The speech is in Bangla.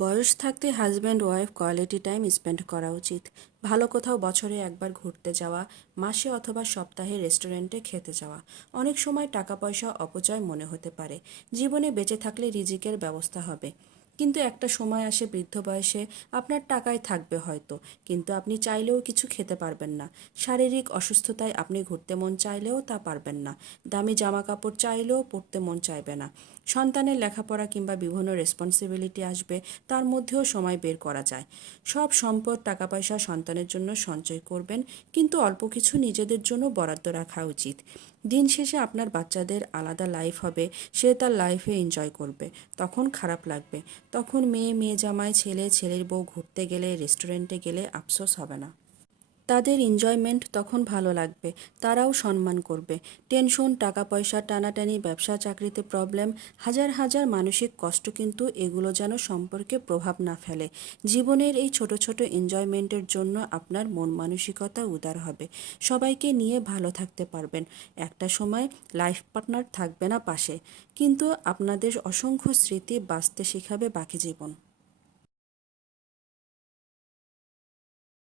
বয়স থাকতে husband wife quality time spend করা উচিত। ভালো কোথাও বছরে একবার ঘুরতে যাওয়া, মাসে অথবা সপ্তাহে রেস্টুরেন্টে খেতে যাওয়া। অনেক সময় টাকা পয়সা অপচয় মনে হতে পারে। জীবনে বেঁচে থাকলে রিজিকের ব্যবস্থা হবে, কিন্তু একটা সময় আসে বৃদ্ধ বয়সে আপনার টাকায় থাকবে হয়তো, কিন্তু আপনি চাইলেও কিছু খেতে পারবেন না। শারীরিক অসুস্থতায় আপনি ঘুরতে মন চাইলেও তা পারবেন না। দামি জামা কাপড় চাইলেও পরতে মন চাইবে না। সন্তানের লেখাপড়া কিংবা বিভিন্ন রেসপন্সিবিলিটি আসবে, তার মধ্যেও সময় বের করা যায়। সব সম্পদ টাকা পয়সা সন্তানের জন্য সঞ্চয় করবেন, কিন্তু অল্প কিছু নিজেদের জন্য বরাদ্দ রাখা উচিত। দিন শেষে আপনার বাচ্চাদের আলাদা লাইফ হবে, সে তার লাইফে এনজয় করবে। তখন খারাপ লাগবে, তখন মেয়ে মেয়ে জামাই, ছেলে ছেলের বউ ঘুরতে গেলে, রেস্টুরেন্টে গেলে আফসোস হবে না। তাদের এনজয়মেন্ট তখন ভালো লাগবে, তারাও সম্মান করবে। টেনশন, টাকা পয়সা টানাটানি, ব্যবসা চাকরিতে প্রবলেম, হাজার হাজার মানসিক কষ্ট, কিন্তু এগুলো যেন সম্পর্কে প্রভাব না ফেলে। জীবনের এই ছোট ছোট এনজয়মেন্টের জন্য আপনার মন মানসিকতা উদার হবে। সবাইকে নিয়ে ভালো থাকতে পারবেন। একটা সময় লাইফ পার্টনার থাকবে না পাশে, কিন্তু আপনাদের অসংখ্য স্মৃতি বাঁচতে শেখাবে বাকি জীবন।